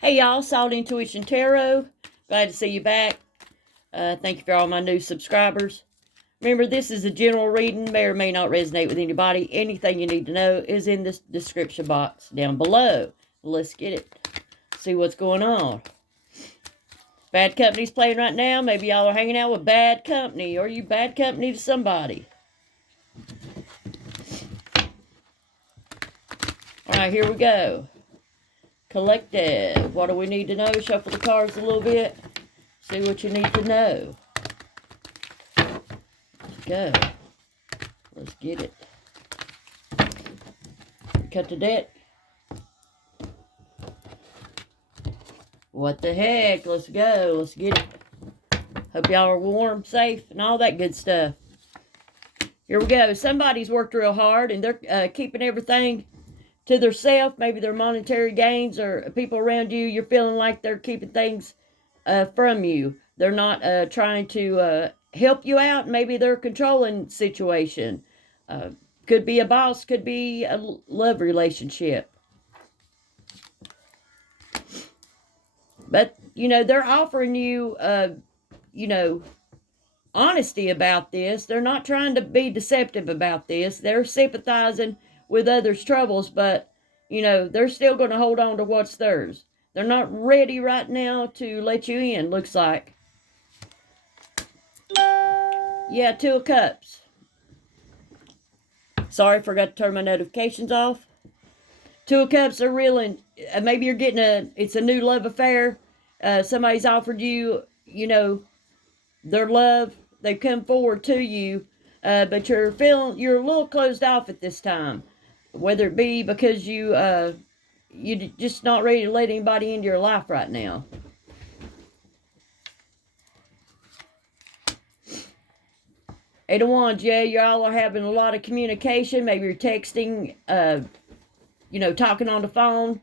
Hey y'all, Salt Intuition Tarot. Glad to see you back. Thank you for all my new subscribers. Remember, this is a general reading, may or may not resonate with anybody. Anything you need to know is in this description box down below. Let's get it. See what's going on. Bad company's playing right now. Maybe y'all are hanging out with bad company, or you bad company to somebody. Alright, here we go. Collective. What do we need to know? Shuffle the cards a little bit. See what you need to know. Let's go. Let's get it. Cut the deck. What the heck? Let's go. Let's get it. Hope y'all are warm, safe, and all that good stuff. Here we go. Somebody's worked real hard, and they're keeping everything to themselves. Maybe their monetary gains, or people around you, you're feeling like they're keeping things from you. They're not trying to help you out. Maybe they're controlling situation. Could be a boss, could be a love relationship. But, they're offering you, honesty about this. They're not trying to be deceptive about this. They're sympathizing with others' troubles, but, they're still going to hold on to what's theirs. They're not ready right now to let you in, looks like. Yeah, 2 of Cups. Sorry, forgot to turn my notifications off. 2 of Cups are real, maybe you're getting it's a new love affair. Somebody's offered you, their love. They've come forward to you, but you're a little closed off at this time. Whether it be because you're just not ready to let anybody into your life right now. Eight of Wands, yeah, y'all are having a lot of communication. Maybe you're texting, talking on the phone.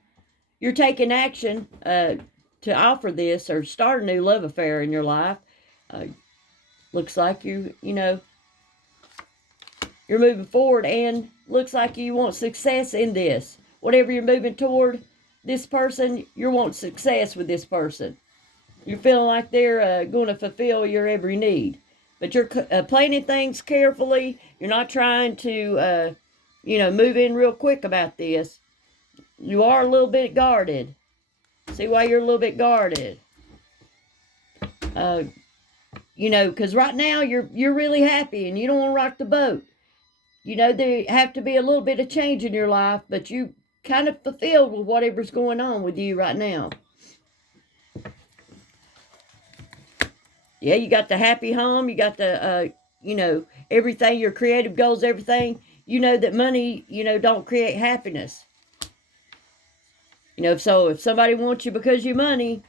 You're taking action to offer this or start a new love affair in your life. Looks like you're moving forward, and looks like you want success in this. Whatever you're moving toward, this person, you want success with this person. You're feeling like they're going to fulfill your every need. But you're planning things carefully. You're not trying to, move in real quick about this. You are a little bit guarded. See why you're a little bit guarded. Because right now you're really happy and you don't want to rock the boat. There have to be a little bit of change in your life, but you kind of fulfilled with whatever's going on with you right now. Yeah, you got the happy home. You got the, everything, your creative goals, everything. You know that money, don't create happiness. So if somebody wants you because you money,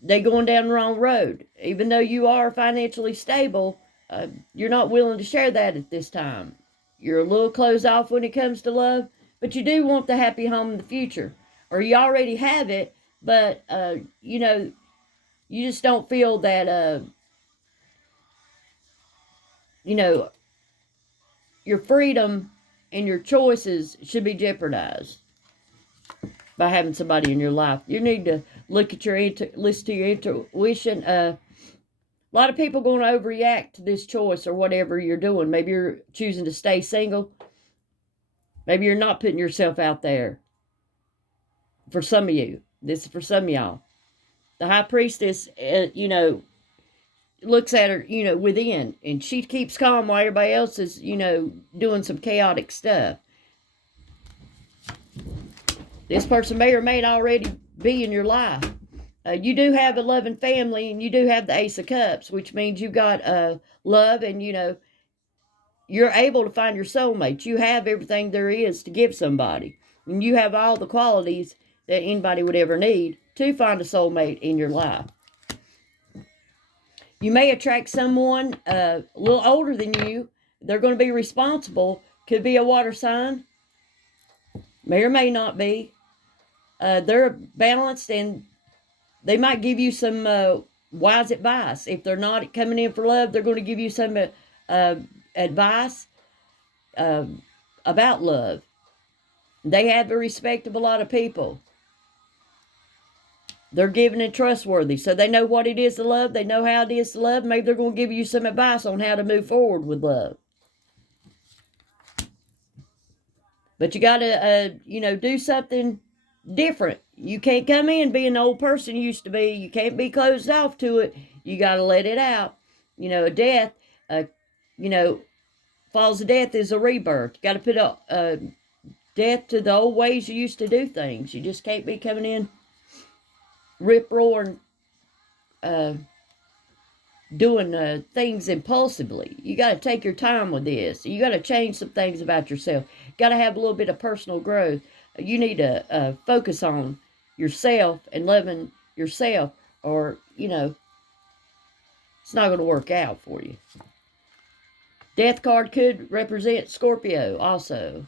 they're going down the wrong road. Even though you are financially stable, you're not willing to share that at this time. You're a little closed off when it comes to love, but you do want the happy home in the future. Or you already have it, but, you just don't feel that, your freedom and your choices should be jeopardized by having somebody in your life. You need to look at listen to your intuition. A lot of people going to overreact to this choice or whatever you're doing. Maybe you're choosing to stay single. Maybe you're not putting yourself out there. For some of you, this is for some of y'all. The High Priestess, looks at her, within, and she keeps calm while everybody else is, doing some chaotic stuff. This person may or may not already be in your life. You do have a loving family, and you do have the Ace of Cups, which means you got love, and, you're able to find your soulmate. You have everything there is to give somebody. And you have all the qualities that anybody would ever need to find a soulmate in your life. You may attract someone a little older than you. They're going to be responsible. Could be a water sign. May or may not be. They're balanced, and they might give you some wise advice. If they're not coming in for love, they're going to give you some advice about love. They have the respect of a lot of people. They're giving and trustworthy, so they know what it is to love. They know how it is to love. Maybe they're going to give you some advice on how to move forward with love. But you got to, do something different. You can't come in being the old person you used to be. You can't be closed off to it. You got to let it out. A death, falls of death is a rebirth. You got to put a death to the old ways you used to do things. You just can't be coming in rip-roaring, doing things impulsively. You got to take your time with this. You got to change some things about yourself. You got to have a little bit of personal growth. You need to focus on yourself and loving yourself, or, it's not going to work out for you. Death card could represent Scorpio also.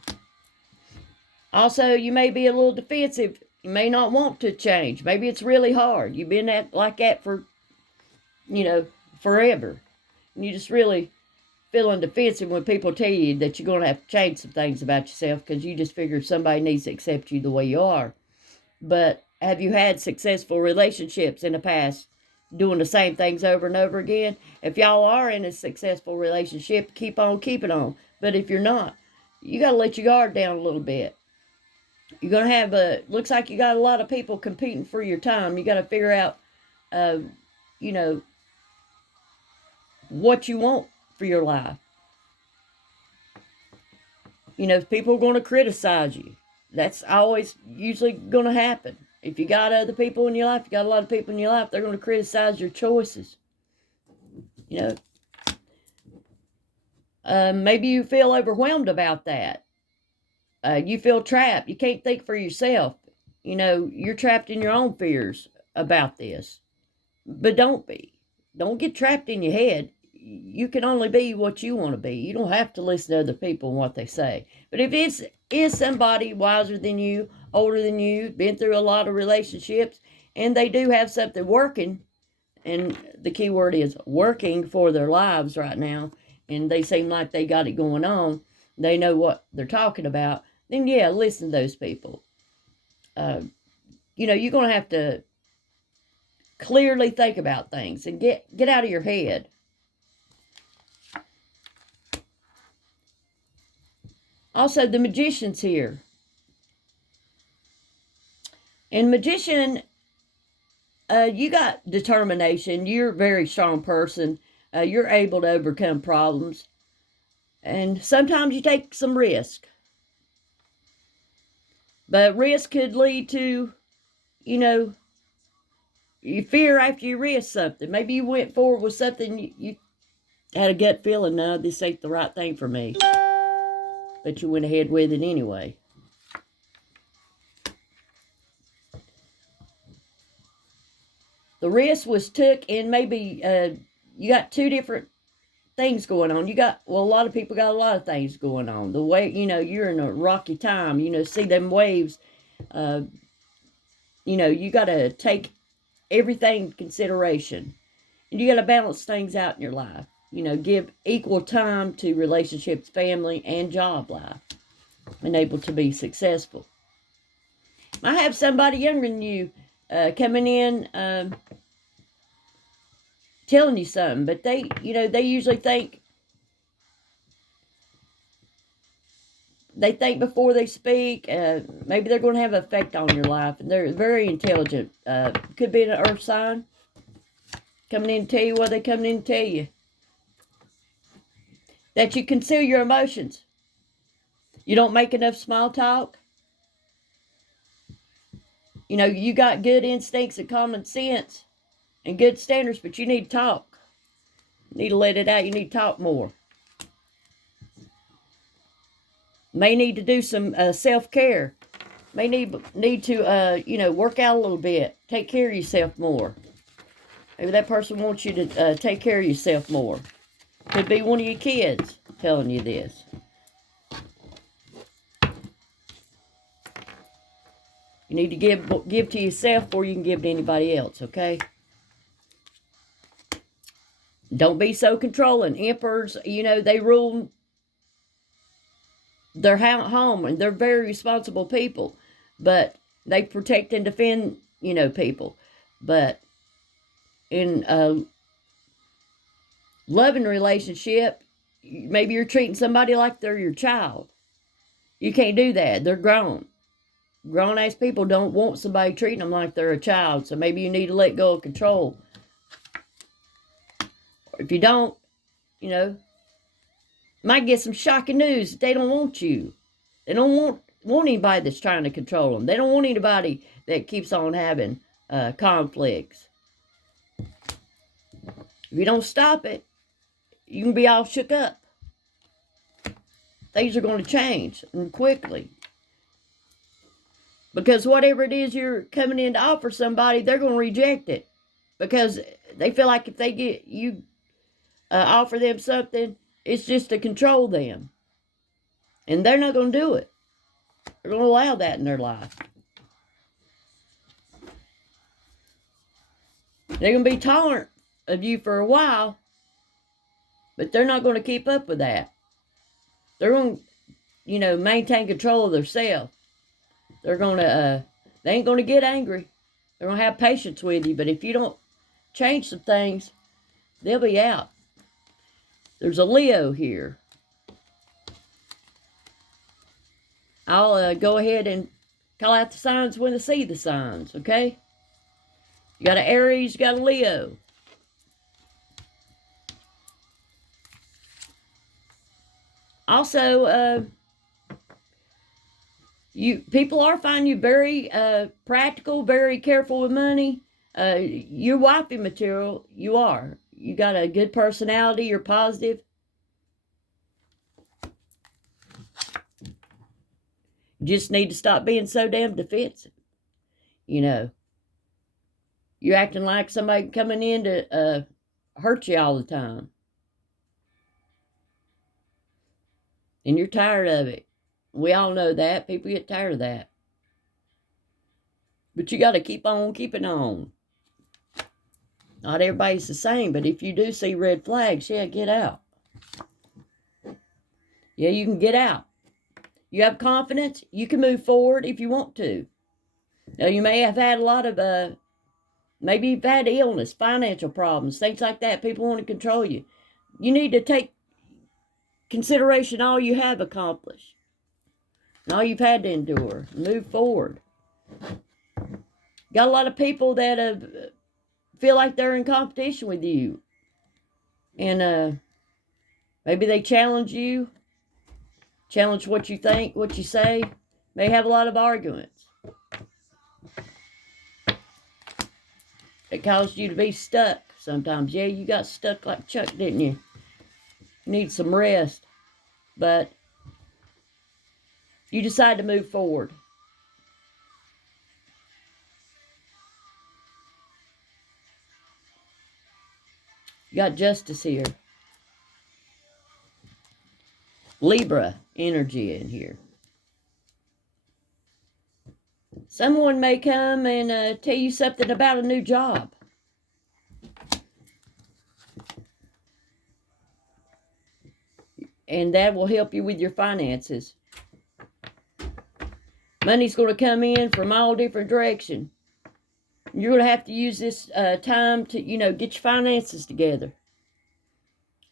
Also, you may be a little defensive. You may not want to change. Maybe it's really hard. You've been like that for, forever. And you just really feeling defensive when people tell you that you're going to have to change some things about yourself because you just figure somebody needs to accept you the way you are. But have you had successful relationships in the past doing the same things over and over again? If y'all are in a successful relationship, keep on keeping on. But if you're not, you got to let your guard down a little bit. You're going to have looks like you got a lot of people competing for your time. You got to figure out, what you want for your life. People are going to criticize you. That's always usually going to happen. If you got other people in your life, you got a lot of people in your life, they're going to criticize your choices. Maybe you feel overwhelmed about that. You feel trapped. You can't think for yourself. You're trapped in your own fears about this. But don't be. Don't get trapped in your head. You can only be what you want to be. You don't have to listen to other people and what they say. But if it is somebody wiser than you, older than you, been through a lot of relationships, and they do have something working, and the key word is working for their lives right now, and they seem like they got it going on, they know what they're talking about, then yeah, listen to those people. You're going to have to clearly think about things and get out of your head. Also, the Magician's here. And Magician, you got determination. You're a very strong person. You're able to overcome problems. And sometimes you take some risk. But risk could lead to, you fear after you risk something. Maybe you went forward with something, you had a gut feeling, no, this ain't the right thing for me. But you went ahead with it anyway. The risk was took, and maybe you got two different things going on. A lot of people got a lot of things going on. The way, you're in a rocky time, see them waves. You got to take everything into consideration. And you got to balance things out in your life. Give equal time to relationships, family, and job life. And able to be successful. I have somebody younger than you coming in telling you something, but they usually think before they speak. Maybe they're going to have an effect on your life, and they're very intelligent. Could be an earth sign coming in to tell you what they coming in to tell you. That you conceal your emotions. You don't make enough small talk. You got good instincts and common sense and good standards, but you need to talk. You need to let it out. You need to talk more. May need to do some self-care. May need to, work out a little bit. Take care of yourself more. Maybe that person wants you to take care of yourself more. Could be one of your kids telling you this. You need to give to yourself before you can give to anybody else, okay? Don't be so controlling. Emperors, they rule their home, and they're very responsible people. But they protect and defend, people. But in a loving relationship, maybe you're treating somebody like they're your child. You can't do that. They're grown. Grown-ass people don't want somebody treating them like they're a child. So maybe you need to let go of control. If you don't, might get some shocking news that they don't want you. They don't want anybody that's trying to control them. They don't want anybody that keeps on having conflicts. If you don't stop it, you can be all shook up. Things are going to change and quickly. Because whatever it is you're coming in to offer somebody, they're going to reject it. Because they feel like if they get you offer them something, it's just to control them. And they're not going to do it. They're going to allow that in their life. They're going to be tolerant of you for a while, but they're not going to keep up with that. They're going to, maintain control of themselves. They're going to, they ain't going to get angry. They're going to have patience with you, but if you don't change some things, they'll be out. There's a Leo here. I'll go ahead and call out the signs when I see the signs, okay? You got an Aries, you got a Leo. Also, people are finding you very practical, very careful with money. You're wifey material. You are. You got a good personality. You're positive. You just need to stop being so damn defensive. You're acting like somebody coming in to hurt you all the time. And you're tired of it. We all know that. People get tired of that. But you got to keep on keeping on. Not everybody's the same, but if you do see red flags, yeah, get out. Yeah, you can get out. You have confidence, you can move forward if you want to. Now, you may have had a lot of, maybe you've had illness, financial problems, things like that. People want to control you. You need to take consideration all you have accomplished. And all you've had to endure. Move forward. Got a lot of people that feel like they're in competition with you. And maybe they challenge you. Challenge what you think, what you say. May have a lot of arguments. It caused you to be stuck sometimes. Yeah, you got stuck like Chuck, didn't you? You need some rest. But you decide to move forward. You got justice here. Libra energy in here. Someone may come and tell you something about a new job. And that will help you with your finances. Money's going to come in from all different directions. You're going to have to use this time to, get your finances together.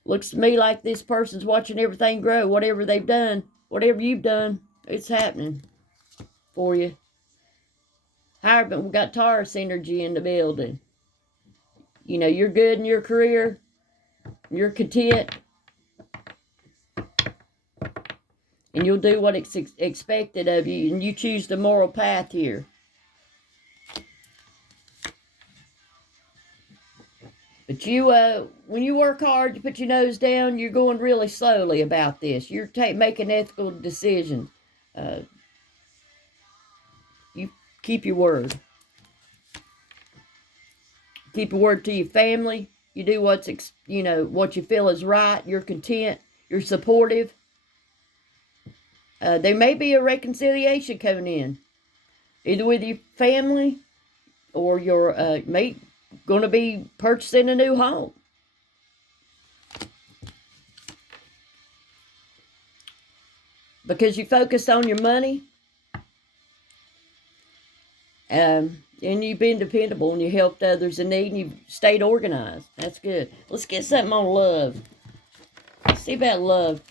Looks to me like this person's watching everything grow. Whatever they've done, whatever you've done, it's happening for you. However, we've got Taurus energy in the building. You're good in your career. You're content. And you'll do what is expected of you. And you choose the moral path here. But when you work hard, you put your nose down, you're going really slowly about this. You're making ethical decisions. You keep your word. Keep your word to your family. You do what you feel is right. You're content. You're supportive. There may be a reconciliation coming in, either with your family or your mate. Going to be purchasing a new home. Because you focused on your money. And you've been dependable, and you helped others in need, and you've stayed organized. That's good. Let's get something on love. Let's see about love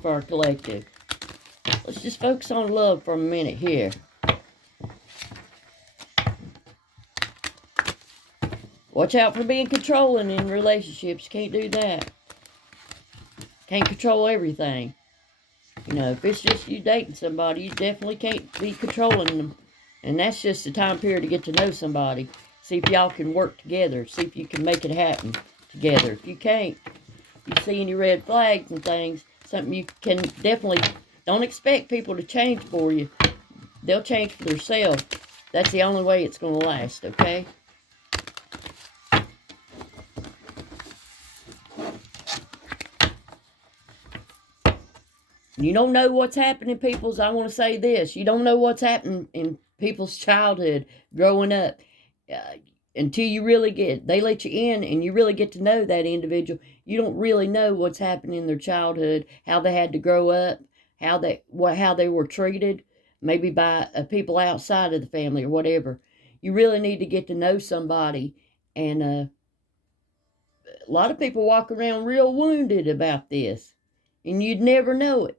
for our collective. Let's just focus on love for a minute here. Watch out for being controlling in relationships. Can't do that. Can't control everything. You know, if it's just you dating somebody, you definitely can't be controlling them. And that's just the time period to get to know somebody. See if y'all can work together. See if you can make it happen together. If you can't, you see any red flags and things, something you can definitely, don't expect people to change for you. They'll change for themselves. That's the only way it's going to last, okay? You don't know what's happening in people's, I want to say this, you don't know what's happening in people's childhood growing up until you really they let you in and you really get to know that individual. You don't really know what's happening in their childhood, how they had to grow up, how they were treated, maybe by people outside of the family or whatever. You really need to get to know somebody, and a lot of people walk around real wounded about this, and you'd never know it.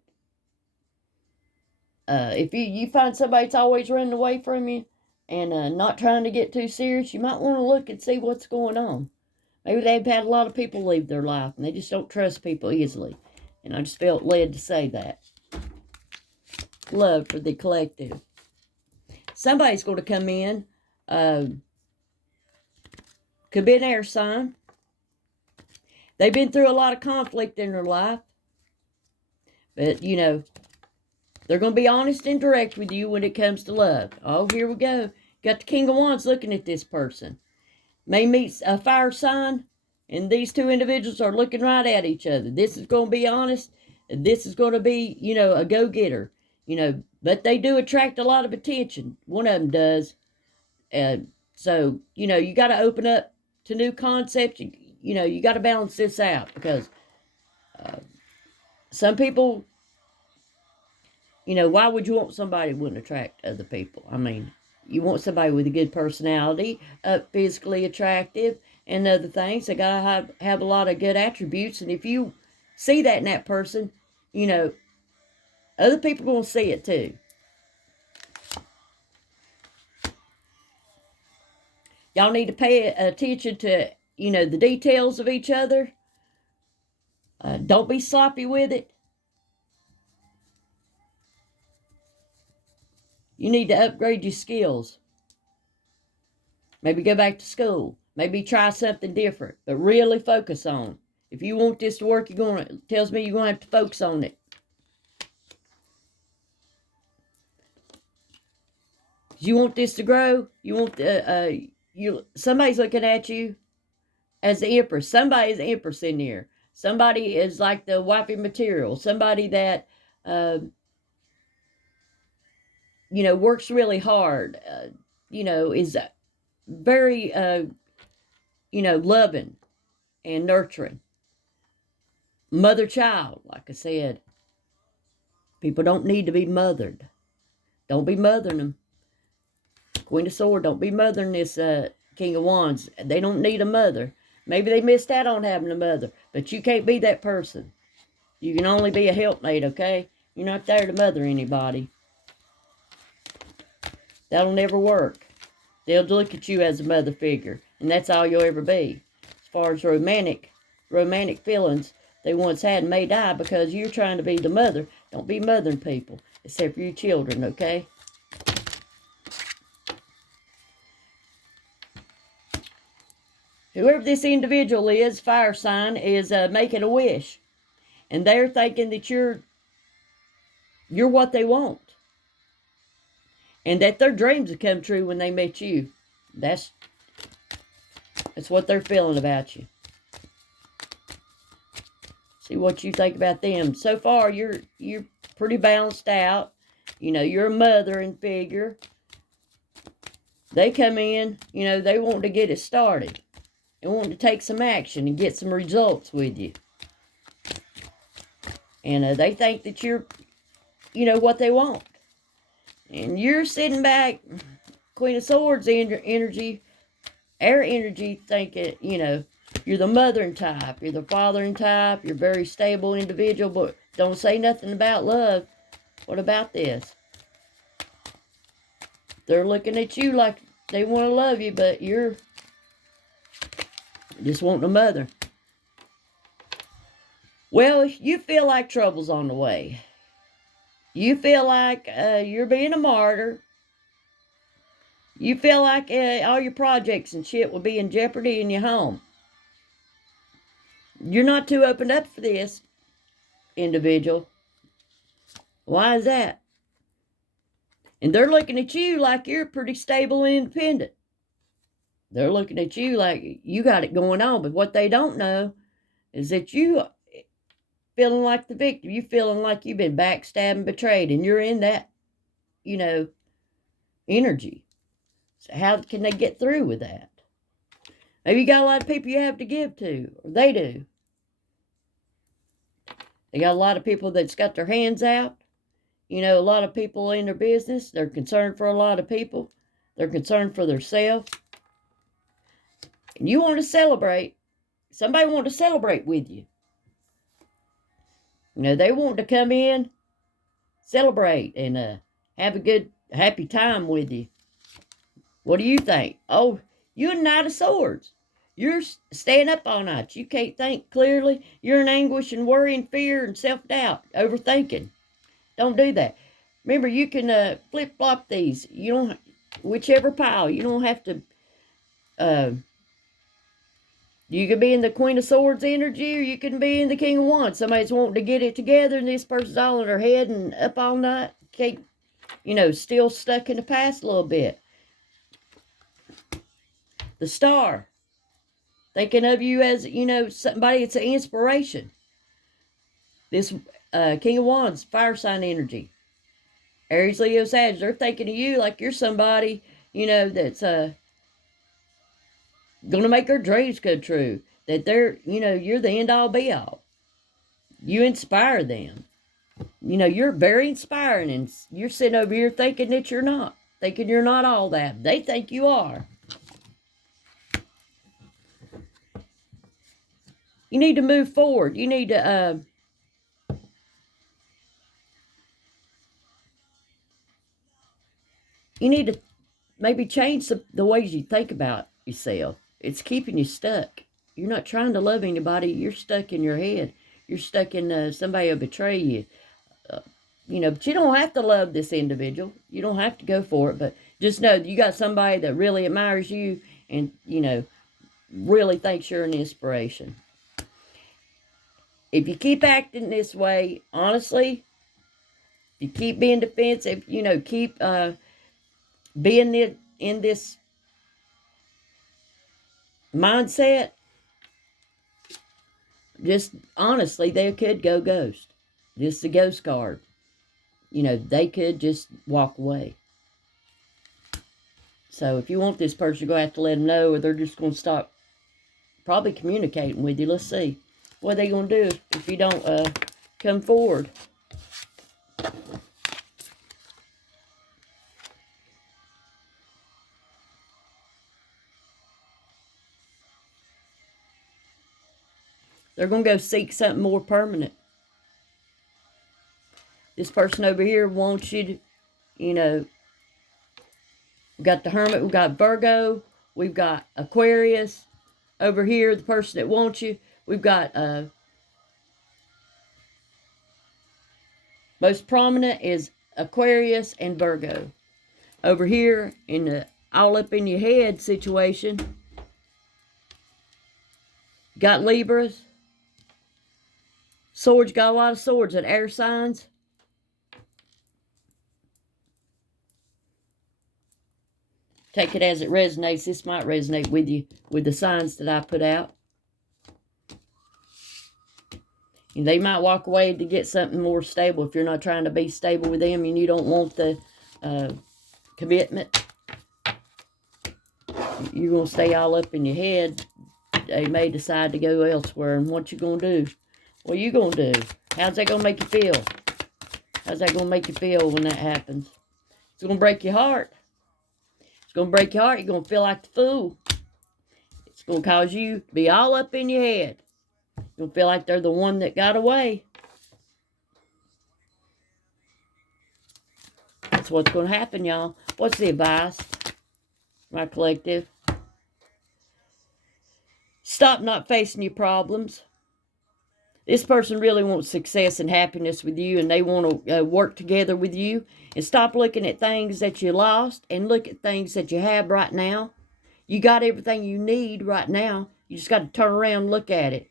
If you find somebody that's always running away from you and not trying to get too serious, you might want to look and see what's going on. Maybe they've had a lot of people leave their life and they just don't trust people easily. And I just felt led to say that. Love for the collective. Somebody's going to come in. Could be an air sign. They've been through a lot of conflict in their life. But, you know, they're going to be honest and direct with you when it comes to love. Oh, here we go. Got the King of Wands looking at this person. May meet a fire sign, and these two individuals are looking right at each other. This is going to be honest, and this is going to be, you know, a go-getter. You know, but they do attract a lot of attention. One of them does. So, you know, you got to open up to new concepts. You know, you got to balance this out because some people, you know, why would you want somebody who wouldn't attract other people? I mean, you want somebody with a good personality, physically attractive, and other things. They got to have a lot of good attributes. And if you see that in that person, you know, other people are going to see it too. Y'all need to pay attention to, you know, the details of each other. Don't be sloppy with it. You need to upgrade your skills. Maybe go back to school. Maybe try something different, but really focus on. If you want this to work, tells me you're going to have to focus on it. You want this to grow. You want somebody's looking at you as the empress. Somebody's the empress in here. Somebody is like the wifey material. Somebody that, you know, works really hard. You know, is very, you know, loving and nurturing. Mother-child, like I said. People don't need to be mothered. Don't be mothering them. Queen of Swords, don't be mothering this King of Wands. They don't need a mother. Maybe they missed out on having a mother, but you can't be that person. You can only be a helpmate, okay? You're not there to mother anybody. That'll never work. They'll look at you as a mother figure, and that's all you'll ever be. As far as romantic feelings they once had may die because you're trying to be the mother. Don't be mothering people, except for your children, okay? Whoever this individual is, fire sign, is making a wish. And they're thinking that you're what they want. And that their dreams have come true when they met you. That's what they're feeling about you. See what you think about them. So far, you're pretty balanced out. You know, you're a mothering figure. They come in, you know, they want to get it started. They want to take some action and get some results with you. And they think that you're, you know, what they want. And you're sitting back, Queen of Swords energy, air energy, thinking, you know, you're the mothering type, you're the fathering type, you're a very stable individual, but don't say nothing about love. What about this? They're looking at you like they want to love you, but you're just wanting a mother. Well, you feel like trouble's on the way. You feel like you're being a martyr. You feel like all your projects and shit will be in jeopardy in your home. You're not too opened up for this, individual. Why is that? And they're looking at you like you're pretty stable and independent. They're looking at you like you got it going on. But what they don't know is that you feeling like the victim. You feeling like you've been backstabbed and betrayed. And you're in that, you know, energy. So how can they get through with that? Maybe you got a lot of people you have to give to. Or they do. They got a lot of people that's got their hands out. You know, a lot of people in their business. They're concerned for a lot of people. They're concerned for themselves. And you want to celebrate. Somebody want to celebrate with you. You know, they want to come in, celebrate, and have a good, happy time with you. What do you think? Oh, you're a Knight of Swords. You're staying up all night. You can't think clearly. You're in anguish and worry and fear and self-doubt, overthinking. Don't do that. Remember, you can flip-flop these. You don't, whichever pile. You don't have to, you can be in the Queen of Swords energy, or you can be in the King of Wands. Somebody's wanting to get it together, and this person's all in their head and up all night. Can't, you know, still stuck in the past a little bit. The Star. Thinking of you as, you know, somebody, it's an inspiration. This King of Wands, fire sign energy. Aries, Leo, Sag, they're thinking of you like you're somebody, you know, that's going to make their dreams come true. That they're, you know, you're the end-all, be-all. You inspire them. You know, you're very inspiring, and you're sitting over here thinking that you're not. Thinking you're not all that. They think you are. You need to move forward. You need to maybe change the ways you think about yourself. It's keeping you stuck. You're not trying to love anybody. You're stuck in your head. You're stuck in somebody will betray you. You know, but you don't have to love this individual. You don't have to go for it. But just know you got somebody that really admires you and, you know, really thinks you're an inspiration. If you keep acting this way, honestly, if you keep being defensive, you know, keep being in this mindset, just honestly, they could go ghost. Just the ghost card. You know, they could just walk away. So if you want this person, you're going to have to let them know, or they're just going to stop probably communicating with you. Let's see. What are they going to do if you don't come forward? They're going to go seek something more permanent. This person over here wants you to, you know, we've got the Hermit, we've got Virgo, we've got Aquarius. Over here, the person that wants you, we've got, most prominent is Aquarius and Virgo. Over here, in the all up in your head situation, got Libras. Swords, got a lot of swords and air signs. Take it as it resonates. This might resonate with you, with the signs that I put out. And they might walk away to get something more stable if you're not trying to be stable with them and you don't want the commitment. You're going to stay all up in your head. They may decide to go elsewhere. And what you going to do? What you going to do? How's that going to make you feel? How's that going to make you feel when that happens? It's going to break your heart. It's It's going to break your heart. You're going to feel like the fool. It's going to cause you to be all up in your head. You're going to feel like they're the one that got away. That's what's going to happen, y'all. What's the advice, my collective? Stop not facing your problems. This person really wants success and happiness with you, and they want to work together with you. And stop looking at things that you lost and look at things that you have right now. You got everything you need right now. You just got to turn around and look at it.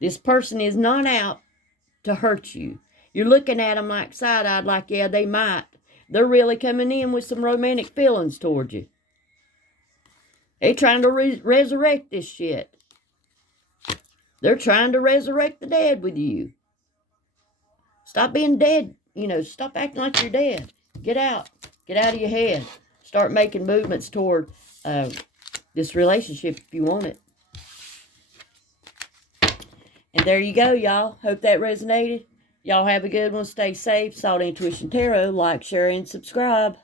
This person is not out to hurt you. You're looking at them like side-eyed, like, yeah, they might. They're really coming in with some romantic feelings toward you. They're trying to resurrect this shit. They're trying to resurrect the dead with you. Stop being dead. Stop acting like you're dead. Get out. Get out of your head. Start making movements toward this relationship if you want it. And there you go, y'all. Hope that resonated. Y'all have a good one. Stay safe. Salt Intuition Tarot. Like, share, and subscribe.